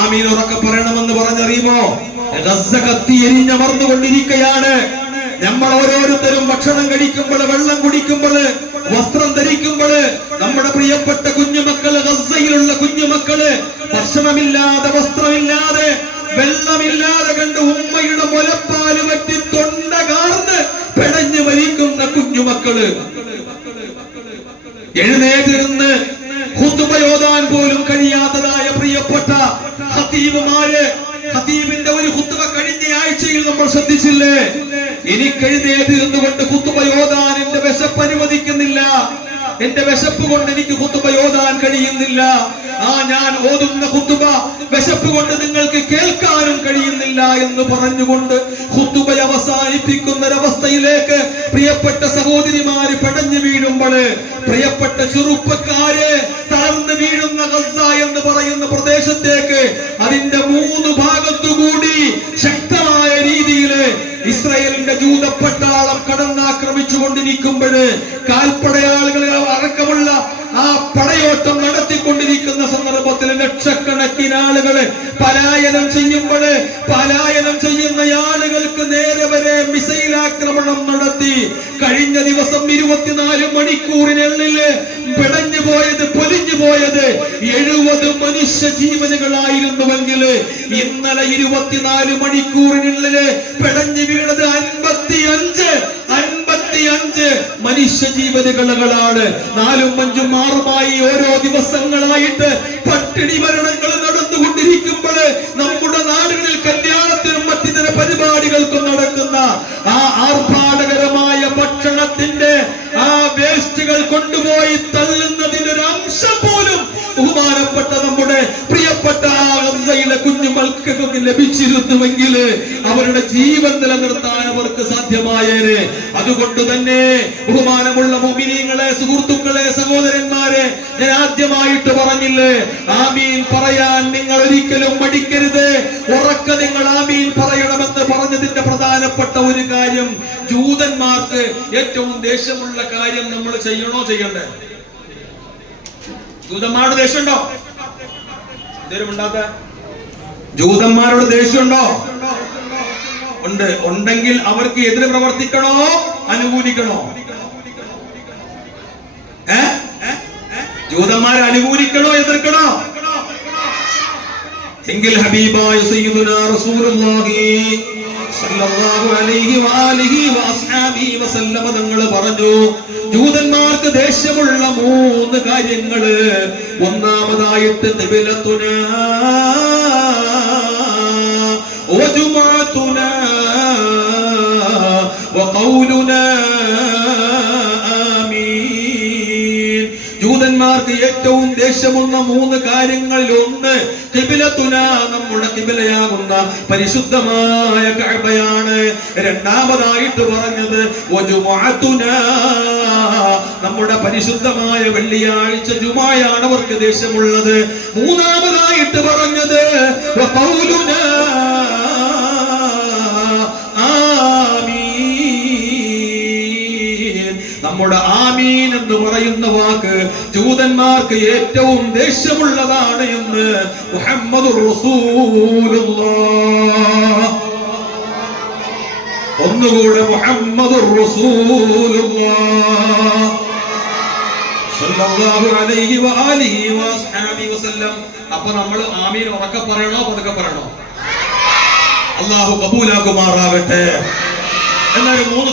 ആമീൻ ഉറക്കെ പറയണമെന്ന് പറഞ്ഞറിയുമോ? ഗസ കത്തി എരിഞ്ഞമർന്നുകൊണ്ടിരിക്കുകയാണ് നമ്മൾ ഓരോരുത്തരും ഭക്ഷണം കഴിക്കുമ്പോൾ വെള്ളം കുടിക്കുമ്പോൾ വസ്ത്രം ധരിക്കുമ്പോൾ നമ്മുടെ പ്രിയപ്പെട്ട കുഞ്ഞുമക്കൾ ഗസയിലുള്ള കുഞ്ഞുമക്കൾ ഭക്ഷണമില്ലാതെ വസ്ത്രമില്ലാതെ വെള്ളമില്ലാതെ കണ്ട് ഉമ്മയുടെ മുലപ്പാൽ പറ്റി തൊണ്ട കാർന്ന് പിടഞ്ഞു മരിക്കുന്ന കുഞ്ഞുമക്കൾ. എഴുന്നേറ്റിരുന്ന് ഹുത്തുബയോദാൻ പോലും കഴിയാത്തതായ പ്രിയപ്പെട്ട ഹത്തീബുമാര് ഹത്തീബിന്റെ ഒരു ഖുത്ബ കഴിഞ്ഞ ആഴ്ചയിൽ നമ്മൾ ശ്രദ്ധിച്ചില്ലേ? എനിക്ക് എഴുന്നേറ്റ് ഖുത്ബ ഹുത്തുബയോദാൻ എന്റെ വിശപ്പ് അനുവദിക്കുന്നില്ല. എന്റെ വിശപ്പ് കൊണ്ട് എനിക്ക് ഹുത്തുബ ഓതാൻ കഴിയുന്നില്ല. ആ ഞാൻ ഓതുന്ന ഖുത്ബ വിശപ്പ് കൊണ്ട് നിങ്ങൾക്ക് കേൾക്കാനും കഴിയുന്നില്ല എന്ന് പറഞ്ഞുകൊണ്ട് ഖുത്ബ അവസാനിപ്പിക്കുന്ന ഒരവസ്ഥയിലേക്ക് പ്രിയപ്പെട്ട സഹോദരിമാര് പടഞ്ഞു വീഴുമ്പോൾ പ്രിയപ്പെട്ട ചെറുപ്പക്കാരെ വീഴുന്ന ഗസ എന്ന് പറയുന്ന പ്രദേശത്തേക്ക് അതിന്റെ മൂന്ന് ഭാഗത്തുകൂടി ശക്തമായ രീതിയിൽ ഇസ്രായേലിന്റെ ജൂതപ്പെട്ടാളം കടന്നാക്രമിച്ചു കൊണ്ടിരിക്കുമ്പോൾ കാൽപ്പടയാളുകളെ അടക്കമുള്ള ആ പടയോട്ടം നടത്തിക്കൊണ്ടിരിക്കുന്ന സന്ദർഭത്തിൽ ലക്ഷക്കണക്കിന് ആളുകൾ പലായനം ചെയ്യുമ്പോൾ പലായനം ചെയ്യുന്ന ആക്രമണം നടത്തി. കഴിഞ്ഞ ദിവസം ഇരുപത്തിനാല് മണിക്കൂറിനുള്ളിൽ പിടഞ്ഞു പോയത് പൊലിഞ്ഞു പോയത് എഴുപത് മനുഷ്യ ജീവനുകളായിരുന്നുവെങ്കിൽ ഇന്നലെ ഇരുപത്തിനാല് മണിക്കൂറിനുള്ളിൽ പിടഞ്ഞു വീണത് അൻപത്തി അഞ്ച് അഞ്ച് മനുഷ്യ ജീവനുകളാണ്. നാലും അഞ്ചും ആറുമായി ഓരോ ദിവസങ്ങളായിട്ട് പട്ടിണി മരണങ്ങൾ ലഭിച്ചിരുന്നുവെങ്കിൽ അവരുടെ ജീവൻ നിലനിർത്താൻ അവർക്ക് സാധ്യമായേനെ. അതുകൊണ്ട് തന്നെ ബഹുമാനമുള്ള മോമിനിയങ്ങളെ സുഹൃത്തുക്കളെ സഹോദരന്മാരെ ഞാൻ ആദ്യമായിട്ട് പറഞ്ഞില്ലേ ആമീൻ പറയാൻ നിങ്ങൾ ഒരിക്കലും മടിക്കരുത്. ഉറക്ക നിങ്ങൾ ആമീൻ പറയണമെന്ന് പറഞ്ഞതിന്റെ പ്രധാനപ്പെട്ട ഒരു കാര്യം ജൂതന്മാർക്ക് ഏറ്റവും ദേഷ്യമുള്ള കാര്യം നമ്മൾ ചെയ്യണോ ചെയ്യണ്ടേ? ജൂതന്മാരുടെ ദേഷ്യമുണ്ടോ? എന്തേലും ഉണ്ടാത്ത ജൂതന്മാരോട് ദേഷ്യമുണ്ടോ? ഉണ്ട്. ഉണ്ടെങ്കിൽ അവർക്ക് എതിര് പ്രവർത്തിക്കണോ? അനുകൂലിക്കണോ? ഏ? ജൂതന്മാരെ അനുകൂലിക്കണോ? എതിർക്കണോ? എങ്കിൽ ഹബീബായ സയ്യിദുനാ റസൂലുള്ളാഹി സല്ലല്ലാഹു അലൈഹി വആലിഹി വഅസ്ഹാബിഹി വസല്ലമ തങ്ങൾ പറഞ്ഞു ജൂതന്മാർക്ക് ദേഷ്യമുള്ള മൂന്ന് കാര്യങ്ങൾ. ഒന്നാമതായിട്ട് ഖിബലത്തുനാ വഖൗലുനാ ആമീൻ ജൂതന്മാർക്ക് ഏറ്റവും ദേഷ്യമുള്ള മൂന്ന് കാര്യങ്ങളിൽ ഒന്ന് കിബിലത്തുന നമ്മുടെ കിബിലയാകുന്ന പരിശുദ്ധമായ കഅബയാണ്. രണ്ടാമതായിട്ട് പറഞ്ഞത് നമ്മുടെ പരിശുദ്ധമായ വെള്ളിയാഴ്ച ജുമായാണ് അവർക്ക് ദേഷ്യമുള്ളത്. മൂന്നാമതായിട്ട് പറഞ്ഞത് നമ്മുടെ ആമീൻ എന്ന് പറയുന്ന വാക്ക് ജൂതന്മാർക്ക് ഏറ്റവും ദേഷ്യമുള്ളതാണ് എന്ന് മുഹമ്മദ് ഒന്നുകൂടെ മുഹമ്മദ് അപ്പൊ നമ്മൾ ആമീൻ ഉറക്കെ പറയണോ പതുക്കെ പറയണോ? അള്ളാഹു കബൂലാക്കുമാറാകട്ടെ. എന്നാലും മൂന്ന്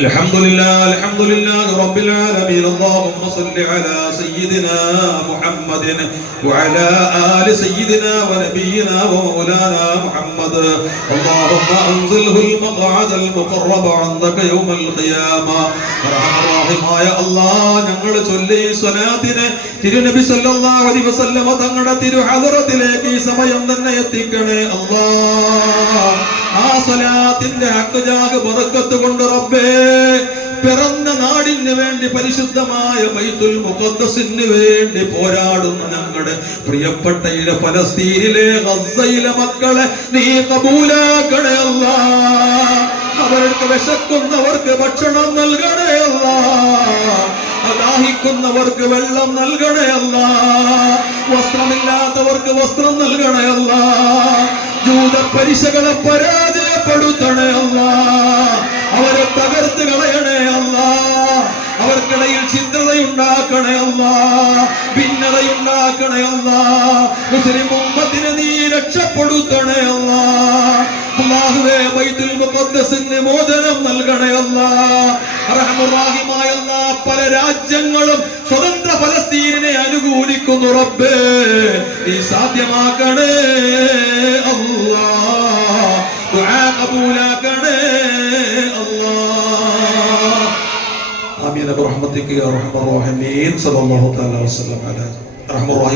الحمد لله الحمد لله رب العالمين اللهم صل على سيدنا محمد وعلى آل سيدنا ونبينا ومولانا محمد اللهم أنزله المقعد المقرب عندك يوم القيامة റഹ്മായ അല്ലാഹ് ഞങ്ങൾ ചൊല്ലി ഈ സ്വലാത്തിനെ തിരുനബി സല്ലല്ലാഹു അലൈഹി വസല്ലമ തങ്ങളുടെ തിരുഹദറത്തിലേക്ക് ഈ സമയം തന്നെ എത്തിക്കണേ അല്ലാഹ് ആ സ്വലാത്തിന്റെ ഹക്കുജാഗ് ബറക്കത്ത് കൊണ്ട് റബ്ബേ പിറന്ന നാടിന് വേണ്ടി പരിശുദ്ധമായ ബൈത്തുൽ മുഖദ്സിന് വേണ്ടി പോരാടുന്ന ഞങ്ങളുടെ പ്രിയപ്പെട്ട ഇല ഫലസ്തീനിലെ ഗസ്സയിലെ മക്കളെ നീ കബൂലാക്കണേ അല്ലാ. അവർക്ക് വിശക്കുന്നവർക്ക് ഭക്ഷണം നൽകണേ അല്ലാ. ദാഹിക്കുന്നവർക്ക് വെള്ളം നൽകണേ അല്ല. വസ്ത്രമില്ലാത്തവർക്ക് വസ്ത്രം നൽകണേ അല്ല. ജൂത പരീക്ഷകളെ പരാജയപ്പെടുത്തണേ അല്ല. അവരെ തകർത്ത് കളയണേ അല്ല. അവർക്കിടയിൽ ചിന്തതയുണ്ടാക്കണേ അല്ല. ഭിന്നതയുണ്ടാക്കണേ അല്ല. മുസ്ലിം ഉമ്മത്തിനെ നീ രക്ഷപ്പെടുത്തണേ അല്ല. മോചനം നൽകണേ പല രാജ്യങ്ങളും സ്വതന്ത്ര ഫലസ്തീനെ അനുകൂലിക്കുന്നു റബ്ബേ. നീ സാധ്യമാക്കണേ അല്ലാ. برحمتك يا أرحم الراحمين. صلى الله تعالى وسلم على رحم الراحمين.